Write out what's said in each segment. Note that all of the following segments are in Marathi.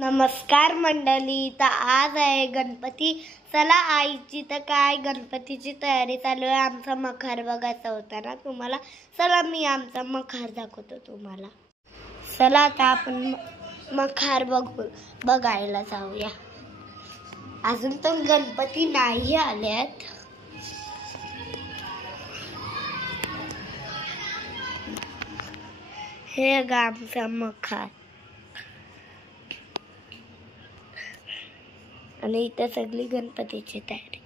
नमस्कार मंडळी, तर आज आहे गणपती. चला आईची तर काय गणपतीची तयारी चालू आहे. आमचा मखर बघायचा होता ना तुम्हाला. चला मी आमचा मखर दाखवतो तुम्हाला. चला आता आपण मखर बघायला जाऊया. अजून तर गणपती नाही आल्यात. हे आमचा मखर आणि इथे सगळी गणपतीची तयारी.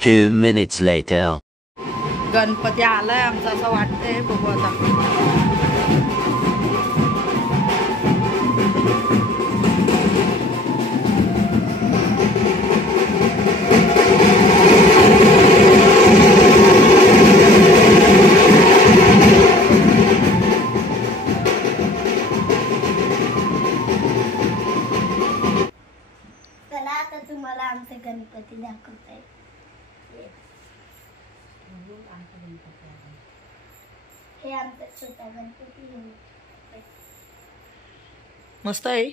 Two minutes later. गणपती आलाय आमचा असं वाटतंय. बघू आता. चला आता तुम्हाला आमचे गणपती दाखवताय. हे आमचा छोटा गणपती मस्त आहे.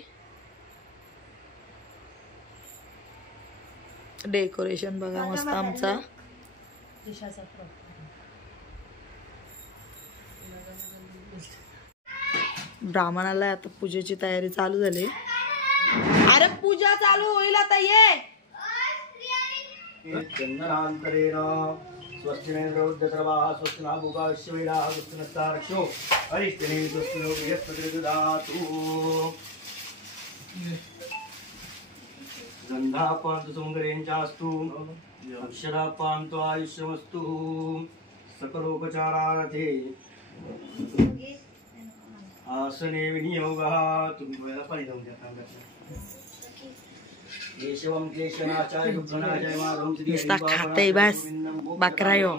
डेकोरेशन बघा मस्त आमचा. ब्राह्मणाला आता पूजेची तयारी चालू झाली. अरे पूजा चालू होईल आता. ये चंदनांतरेण स्वस्तिनेन्द्रोद्यसर्वाः स्वस्तिना भूगाश्यवेदाः स्वस्तिनस्तारक्षो हरिष्ठिने स्वस्तिनो बृहस्पतिर्दधातु. गन्धापान्तु सौन्दर्यञ्चास्तु अक्षरापान्तु आयुष्यमस्तु. सकलोपचारार्थे आसने विनियोगः. तुम्ही डोळ्याला पाणी जाऊन द्या. केशवं केशनाचार्य गणाचार्य माधवं नुसता खाते बस बकरा यो.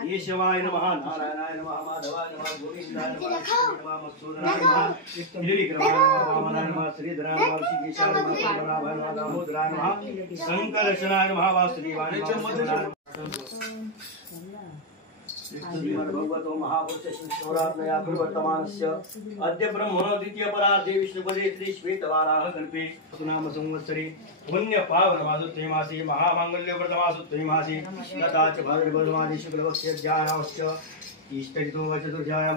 केशवाय नमः, नारायणाय नमः, माधवाय नमः, गोविंदाय नमः, मत्सूदनाय नमः, त्रिविक्रमाय नमः, वामनाय नमः, श्रीधराय नमः, ऋषिकेशाय नमः, पद्मनाभाय नमः, दामोदराय नमः, शंकरशनाय नमः, वासुदेवाय नमः. भगवतो महापुरुषशिवरात्मया प्रवर्तमानस्य अद्य ब्रह्मणो द्वितीय परार्धे विष्णुपदे श्री श्वेतवाराह कल्पे सुनाम संवत्सरे पुण्य पावन मासुत्तमे मासे महामांगल्य व्रतमासुत्तमे मासे तथाच भाद्रपदमासे शुक्लपक्षायाश्च इष्टऋतु चतुर्ध्यायां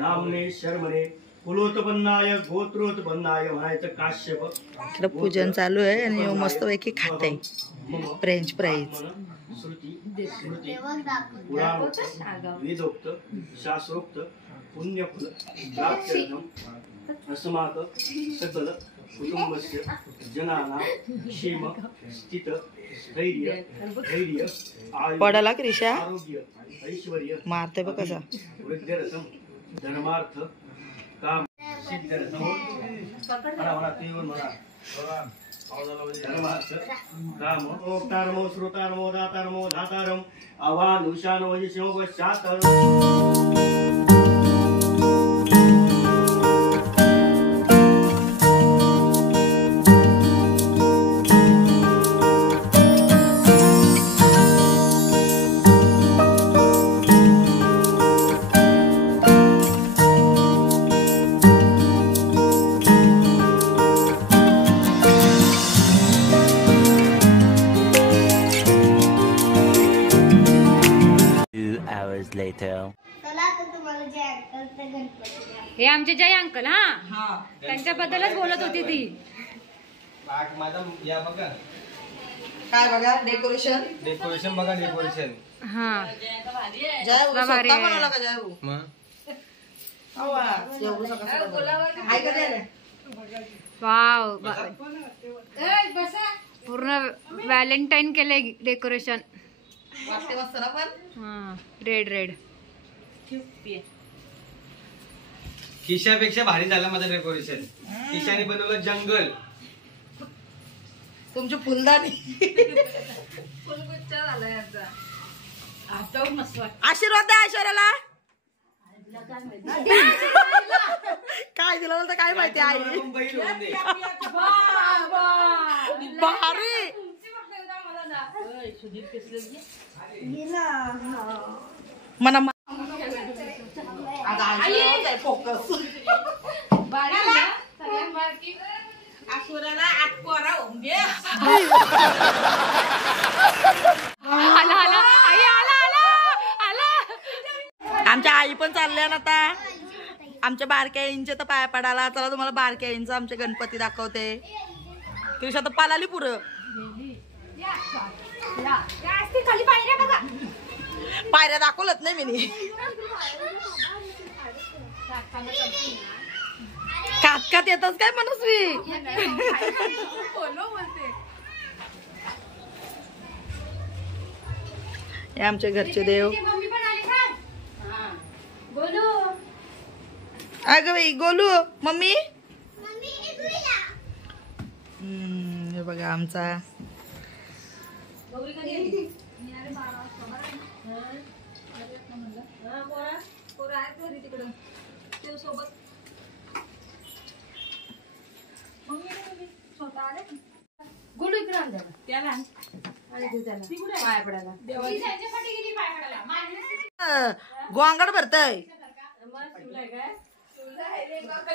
नामने शर्मणे कुलोत्पन्नाय गोत्रोत्पन्नाय म्हणायचं काश्यप. इकडे पूजन चालू आहे आणि मस्त पैकी खाते फ्रेंच फ्राईज. श्रुती स्मृती पुराणोक्त वेदोक्त शास्त्रोक्त पुण्यफल प्राप्त्यर्थम अस्माक सकल कुटुंबस्य जनानां क्षेम स्थित धैर्य पडाला की ऋषा आरोग्य ऐश्वर्य मारते बघ कसा. वृद्ध्यर्थम धर्मार्थ काम सिद्ध्यर्थम म्हणा तीवर म्हणा धर्मार्थ काम ओक्तारमो श्रोतारमो दातारमो धातारम आवान उशान वजिष्यो पश्चात. Later. चला आता तुम्हाला जे अंकलचे गणपती दाखवतो. हे आमचे जय अंकल. हा त्यांच्याबद्दलच बोलत होती ती. या बघा काय बघा डेकोरेशन. डेकोरेशन बघा डेकोरेशन. हा जय स्वतः बनवला का जय वाव. पूर्ण व्हॅलेंटाईन केले डेकोरेशन. हा रेड खिशापेक्षा भारी झालं माझं डेकोरेशन. खिशाने बनवलं जंगल. तुमची फुलदाणी आशीर्वाद द्या ऐश्वर्याला. काय दिलं बोलतं काय माहिती आई. भारी मना फोकस आमच्या आई पण चालल्या ना आता आमच्या बारक्या आईंचे तर पाया पडायला. चला तुम्हाला बारक्या आईंचा आमचे गणपती दाखवते. दिवसात पालाली पुरं पायऱ्या दाखवलत नाही मी कात येतच काय मनस्वी. हे आमचे घरचे देव. अगं बाई गोलू मम्मी. हे बघा आमचा गोंगाड भरतय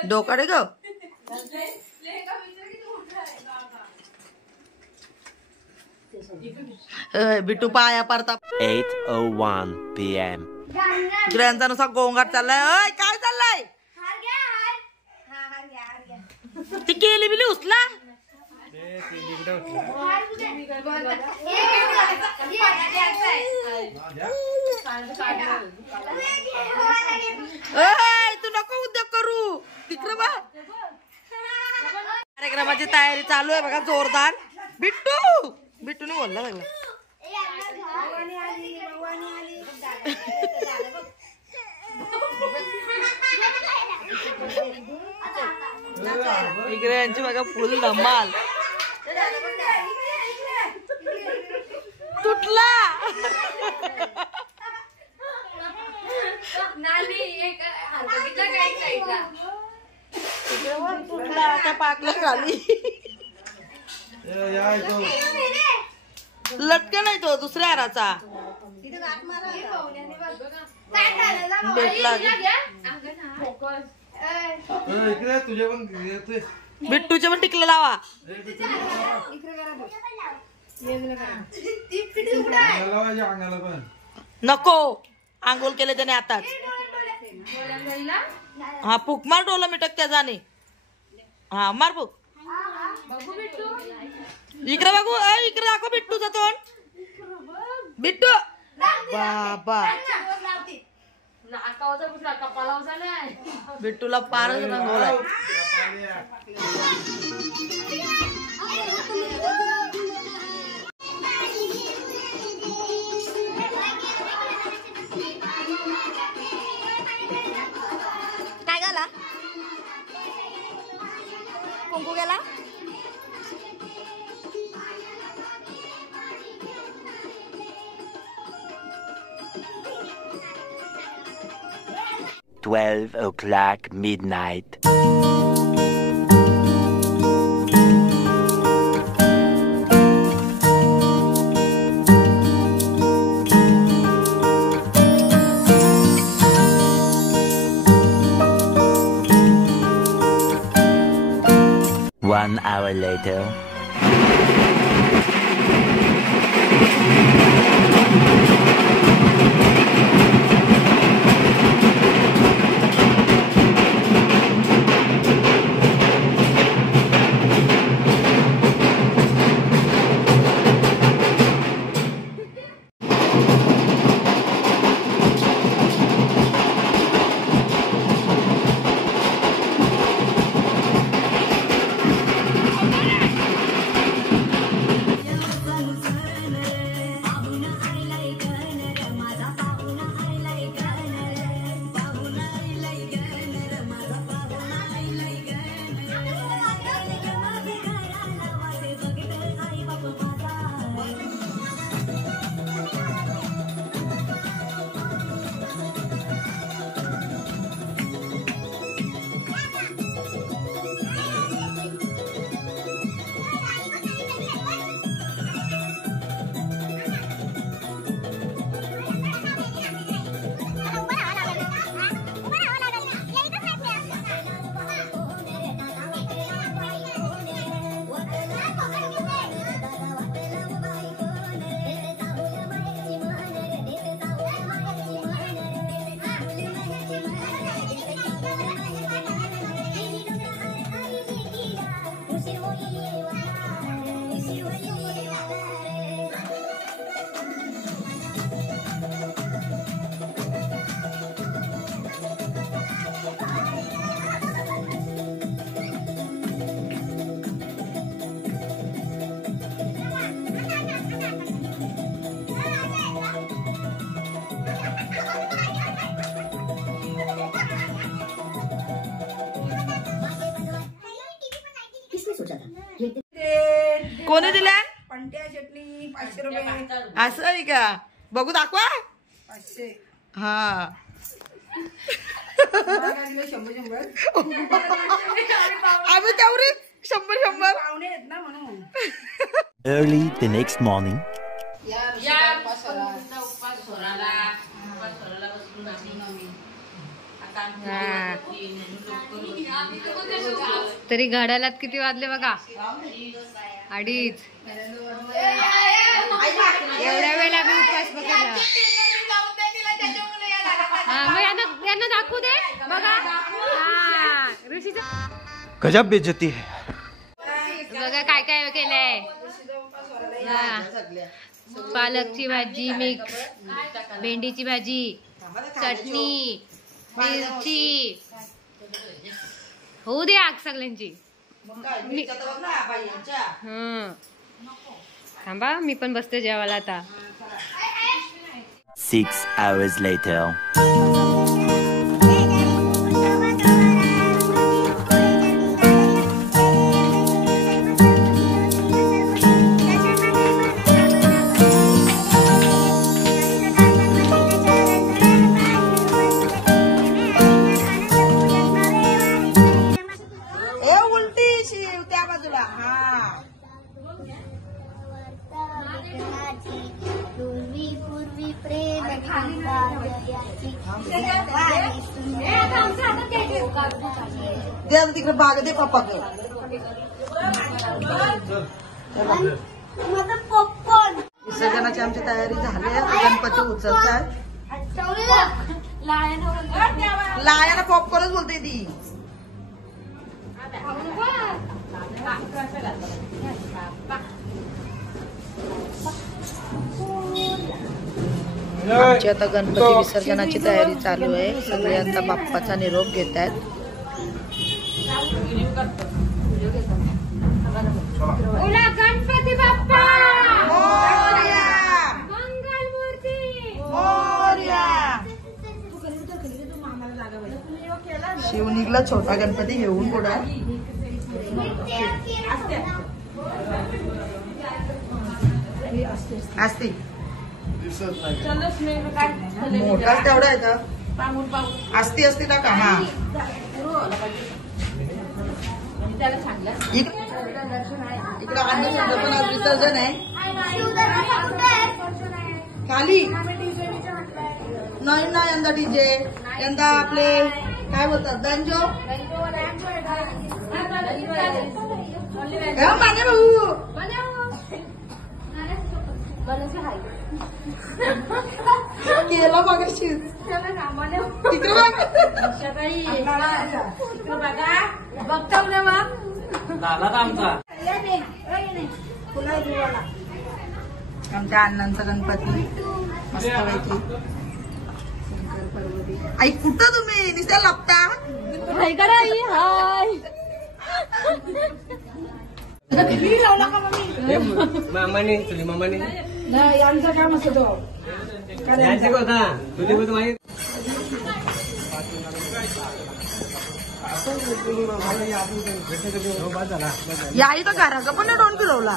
डोकाडे ग. बिट्टू पाया पडता. 8:01 p.m. दुसऱ्यांचा नुसार गोंगाट चाललाय. अय काय चाललाय ती केली बिली उचला. तू नको उद्योग करू तिकडं बा. कार्यक्रमाची तयारी चालू आहे बघा जोरदार. बिट्टू बिट्टूने बोलला लागला. इकडे यांची बघा फुल धमाल. तुटला तुटला त्या पाकला खाली. लटके नाही तो दुसऱ्या हाराचा भेटला. बिट्टूचे पण टिकलं लावा. नको आंघोळ केले त्याने आताच. हा फुक मार डोला मिटक त्या जाणे. हा मार फुक. इकडे बघू इकडे दाखव बिट्टूचा तोंड. बिट्टू बाबा बिट्टूला पारच रंगवलाय. काय झाला कुंकू गेला. $12 midnight. One hour later. मजा आहे का? बघू दाखवा. हा आम्ही तेवढी 100 Early the next morning. तरी घड्याळात किती वाजले बघा, 2:30. एवढ्या वेळ आम्ही उपवास बघायला. मग यांना दाखवू दे बघा. ऋषीचा गजब बेइज्जती है. बघा काय काय केलंय. पालकची भाजी मिक्स, भेंडीची भाजी, चटणी, मिरची. होऊ दे आग सगळ्यांची. थांबा मी पण बसते जेवायला आता. 6 hours later. उलटी शिव त्या बाजूला. हा पूर्वी प्रेम दे तिकडे बाग दे पप्पा. पॉपकॉर्न विसर्जनाची आमची तयारी झाली आहे. गणपती उचलतात. लायाला पॉपकॉर्नच बोलते ती. आमची आता गणपती विसर्जनाची तयारी चालू आहे. सगळे आता बाप्पाचा निरोप घेत आहेत. गणपती बाप्पा मोरया, मंगल मूर्ती. शिव निघला छोटा गणपती घेऊन पुढे. असते मोठाच तेवढा आहे का? असती असती ना का? हा इकडे अन्नसंदर्पण पण आज विसर्जन आहे. खाली नाही ना यंदा डीजे. यंदा आपले काय बोलतात बँजो. माने भाऊ केला मगाशी तिकडे आमच्या अण्णांचा गणपती मस्तपैकी. आई कुठं तुम्ही नुसत्या लपता. मामाने तुझी मामाने यांचं काम असतो. होता तुझी माहिती. याही तर घराचं पण नाही 2 किलोला.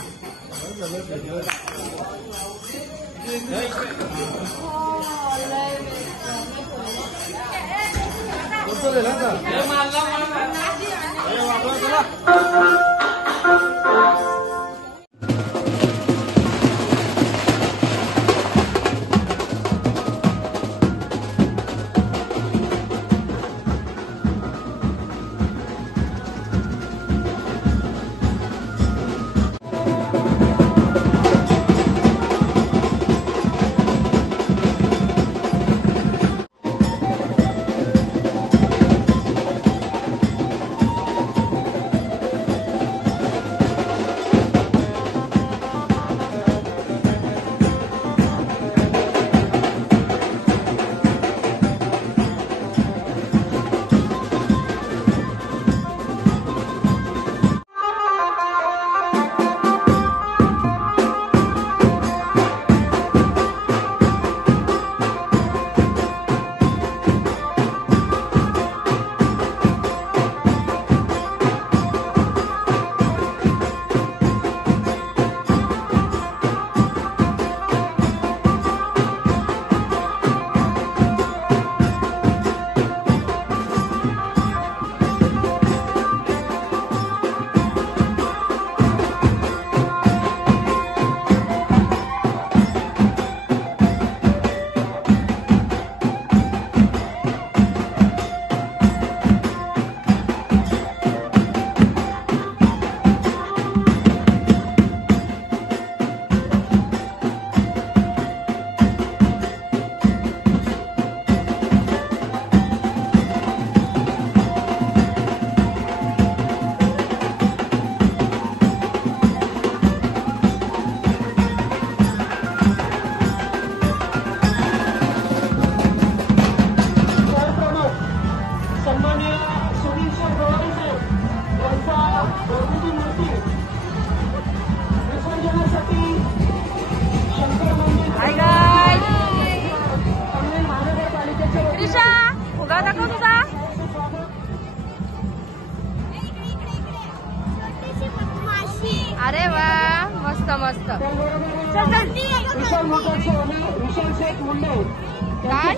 काय?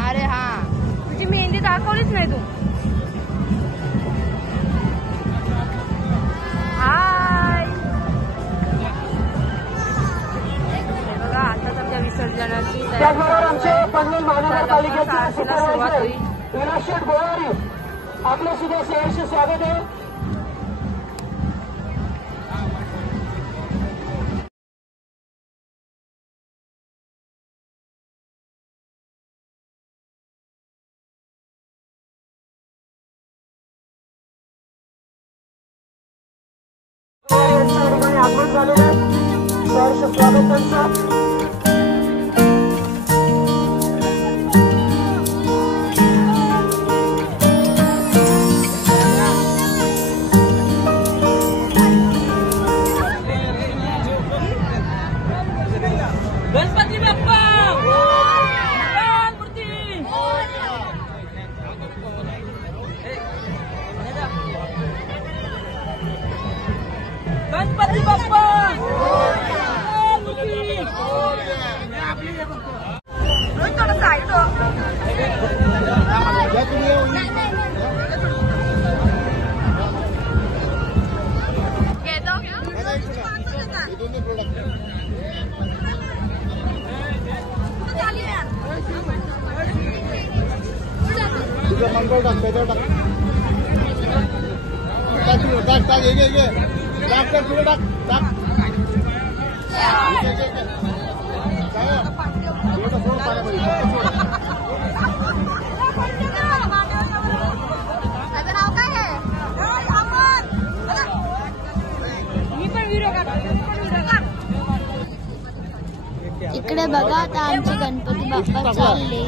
अरे हा, तुझी मेहंदी दाखवलीच नाही तू. हाय, बघा आता आमच्या विसर्जनाची सुरुवात होईल. आपलं सुद्धा सहर्ष स्वागत आहे. आगमन झालेलं आहे. सहर्ष स्वागत त्यांचं. गणपती बाप्पा गणपती बाप्पा थोडं साईड मंगळ टाक त्याच्यावर टाक टाक टाक घे घे टाक टाक पुढे टाक टाक इकडे बघा आता आमचे गणपती बाप्पा चालले.